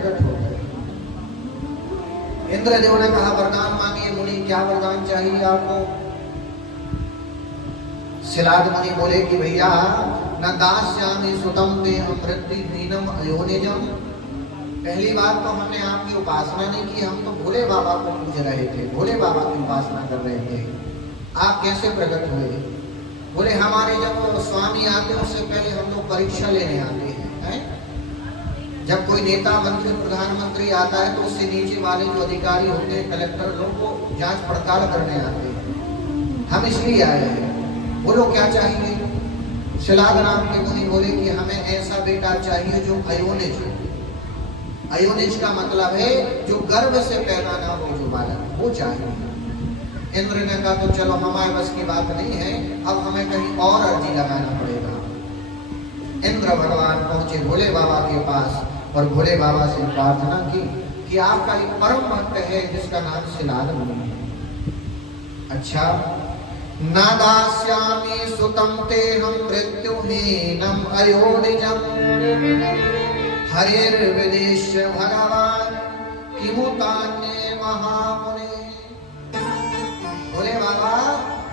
प्रकट हो गए। इंद्रदेव ने कहा वरदान मांगिए मुनि, क्या वरदान चाहिए आपको? शिलाद मुनि बोले कि भैया न दास्यामि सुतम ते अमृति हीनम अयोनिजम। पहली बात तो हमने आपकी उपासना नहीं की, हम तो भोले बाबा को पूज रहे थे, भोले बाबा की उपासना कर रहे थे। आप कैसे प्रकट हुए? बोले हमारे जब स्वामी आते हैं उससे पहले हम लोग परीक्षा लेने आते हैं। जब कोई नेता मंत्री प्रधानमंत्री आता है तो उससे नीचे वाले जो अधिकारी होते हैं कलेक्टर लोग को जांच पड़ताल करने आते हैं। हम इसलिए आए हैं, बोलो क्या चाहिए? शिलाद नाम के मुनि बोले कि हमें ऐसा बेटा चाहिए जो अयोनिज हो। अयोनिज का मतलब है जो गर्भ से पैदा ना हो, जो बालक, वो चाहिए। इंद्र ने कहा तो चलो हमारे बस की बात नहीं है, अब हमें कहीं और अर्जी लगाना पड़ेगा। इंद्र भगवान पहुंचे भोले बाबा के पास और भोले बाबा से प्रार्थना की कि आपका एक परम भक्त है जिसका नाम शिलाद मुनि है। अच्छा, नादास्यामि सुतम ते हम मृत्युहीनम अयोनिजम हरिर्विदेश भगवान किमुतान्ये महामुने। बोले बाबा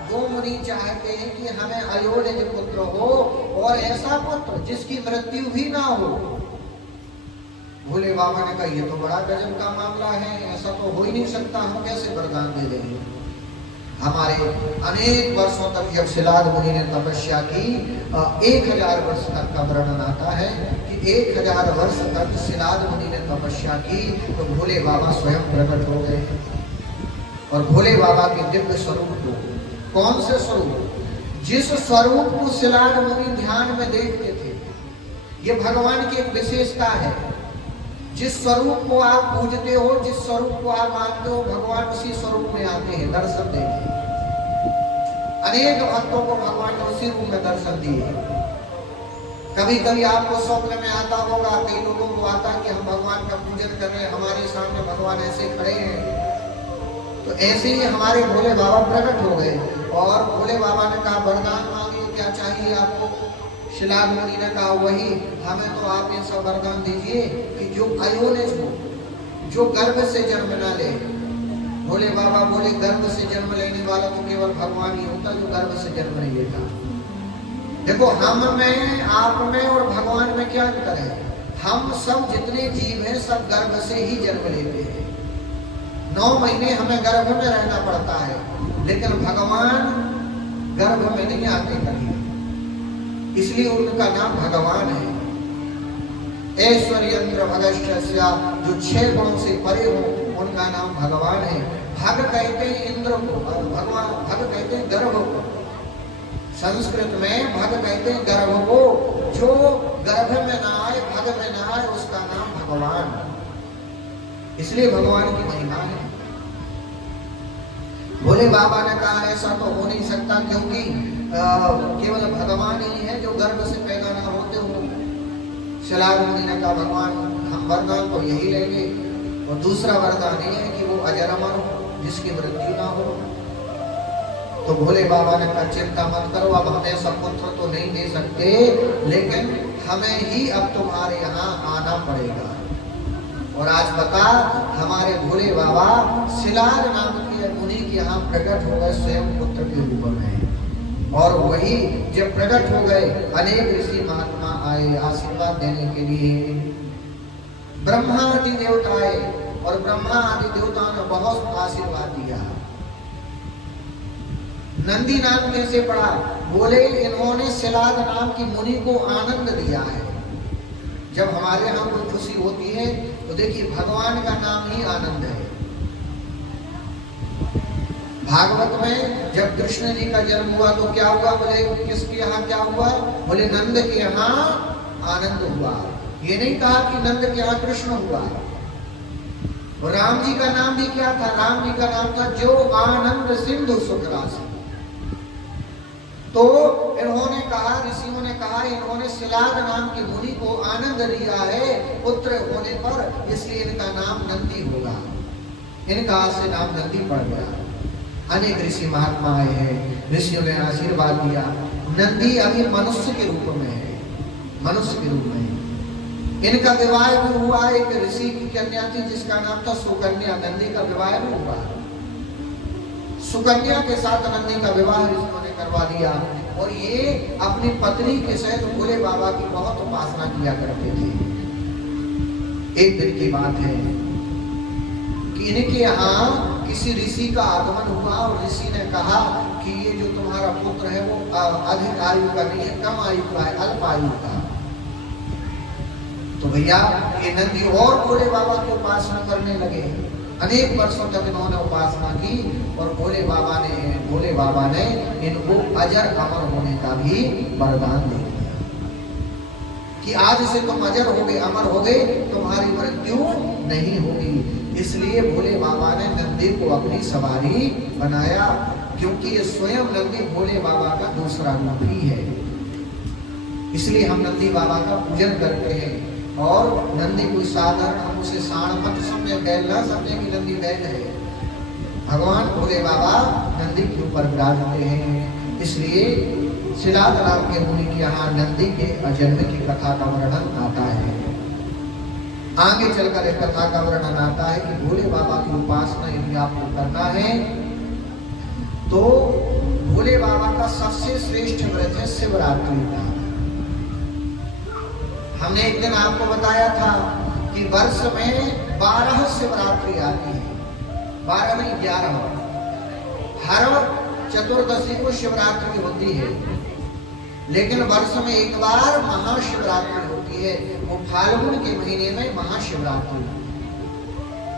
वो मुनि चाहते हैं कि हमें अयोनिज पुत्र हो और ऐसा पुत्र जिसकी मृत्यु भी ना हो। भोले बाबा ने कहा ये तो बड़ा गजब का मामला है, ऐसा तो हो ही नहीं सकता, हम कैसे वरदान दे देंगे? हमारे अनेक वर्षों तक जब शिलाद मुनि ने तपस्या की, 1000 वर्ष तक का वर्णन आता है कि 1000 वर्ष तक शिलाद मुनि ने तपस्या की तो भोले बाबा स्वयं प्रकट हो गए। और भोले बाबा के दिव्य स्वरूप को, कौन से स्वरूप? जिस स्वरूप को शिलाद मुनि ध्यान में देखते थे, ये भगवान की एक विशेषता है। जिस स्वरूप को आप पूजते हो, जिस स्वरूप को आप मानते हो, भगवान उसी स्वरूप में आते हैं दर्शन देने। अनेक भक्तों को भगवान ने उसी रूप में दर्शन दिए। कभी कभी आपको स्वप्न में आता होगा, कई लोगों को आता है कि हम भगवान का पूजन कर रहे हैं, हमारे सामने भगवान ऐसे खड़े हैं। तो ऐसे ही हमारे भोले बाबा प्रकट हो गए और भोले बाबा ने कहा वरदान मांगिए, क्या चाहिए आपको? शिलाद मुनि ने कहा वही, हमें तो आप ऐसा वरदान दीजिए कि जो अयोनिज हो, जो गर्भ से जन्म ना ले। भोले बाबा बोले गर्भ से जन्म लेने वाला तो केवल भगवान ही होता, जो गर्भ से जन्म नहीं लेता। देखो हम में, आप में और भगवान में क्या अंतर है? हम सब जितने जीव हैं सब गर्भ से ही जन्म लेते हैं। 9 महीने हमें गर्भ में रहना पड़ता है, लेकिन भगवान गर्भ में नहीं आते कभी, इसलिए उनका नाम भगवान है। ऐश्वर्येंद्र भगस्या, जो 6 गुणों से परे हो, उनका नाम भगवान है। भग कहते हैं इंद्र को और भगवान, भग कहते हैं गर्भ को। संस्कृत में भग कहते हैं गर्भ को, जो गर्भ में ना आए, भग में ना आए, उसका नाम भगवान। इसलिए भगवान की महिमा है। भोले बाबा ने कहा ऐसा तो हो नहीं सकता, क्योंकि केवल भगवान ही है जो गर्भ से पैदा ना होते हो। शिलाद मुनि ने कहा भगवान हम वरदान तो यही लेंगे, और दूसरा वरदान ये है कि वो अजर अमर हो, जिसकी मृत्यु ना हो। तो भोले बाबा ने कहा चिंता मत करो, अब हमें सब पुत्र तो नहीं दे सकते, लेकिन हमें ही अब तुम्हारे यहाँ आना पड़ेगा। और आज बता, हमारे भोले बाबा शिलाद नाम के मुनि के यहाँ प्रकट हो गए स्वयं पुत्र के रूप में। और वही जब प्रकट हो गए, अनेक ऋषि महात्मा आए आशीर्वाद देने के लिए। ब्रह्मा आदि देवता आए और ब्रह्मा आदि देवताओं ने बहुत आशीर्वाद दिया। नंदी नाम कैसे पड़ा? बोले इन्होंने शिलाद नाम की मुनि को आनंद दिया है। जब हमारे यहाँ कोई खुशी होती है तो देखिए भगवान का नाम ही आनंद है। भागवत में जब कृष्ण जी का जन्म हुआ तो क्या हुआ? बोले किसके यहाँ क्या हुआ? बोले नंद के यहाँ आनंद हुआ। ये नहीं कहा कि नंद के यहाँ कृष्ण हुआ। राम जी का नाम भी क्या था? राम जी का नाम था जो आनंद सिंधु सुखरासी। तो इन्होंने कहा, ऋषियों ने कहा, इन्होंने शिलाद नाम की मुनि को आनंद दिया है पुत्र होने पर, इसलिए इनका नाम नंदी होगा। इनका आज से नाम नंदी पड़ गया। अनेक ऋषि महात्मा आए हैं, ऋषियों ने आशीर्वाद दिया। नंदी अभी मनुष्य के रूप में है, मनुष्य के रूप में। इनका विवाह भी हुआ, एक ऋषि की कन्या थी जिसका नाम था सुकन्या, नंदी का विवाह भी हुआ। सुकन्या के साथ नंदी का विवाह ऋषियों ने करवा दिया और ये अपनी पत्नी के सहित भोले बाबा की बहुत उपासना किया करते थे। एक दिन की बात है कि इनके यहाँ किसी ऋषि का आगमन हुआ और ऋषि ने कहा कि ये जो तुम्हारा पुत्र है वो अधिक आयु का नहीं है, कम आयु का है, अल्प आयु का। तो भैया ये नंदी और भोले बाबा की उपासना करने लगे। अनेक वर्षों तक इन्होंने उपासना की और भोले बाबा ने इनको अजर अमर होने का भी वरदान दे दिया कि आज से तुम अजर हो गए, अमर हो गए, तुम्हारी मृत्यु नहीं होगी। इसलिए भोले बाबा ने नंदी को अपनी सवारी बनाया, क्योंकि ये स्वयं नंदी भोले बाबा का दूसरा रूप ही है। इसलिए हम नंदी बाबा का पूजन करते हैं। और नंदी कोई साधारण, हम उसे साण मत समझे, बैल ना समझे कि नंदी बैल है। भगवान भोले बाबा नंदी के ऊपर विराजते हैं। इसलिए सिलाद राम के मुनि के यहाँ नंदी के जन्म की कथा का वर्णन आता है। आगे चलकर एक कथा का वर्णन आता है कि भोले बाबा की उपासना यदि आपको करना है तो भोले बाबा का सबसे श्रेष्ठ व्रत है शिवरात्रि का। हमने एक दिन आपको बताया था कि वर्ष में 12 शिवरात्रि आती है, 12 नहीं 11। हर चतुर्दशी को शिवरात्रि होती है, लेकिन वर्ष में एक बार महाशिवरात्रि होती है। वो फाल्गुन के महीने में महाशिवरात्रि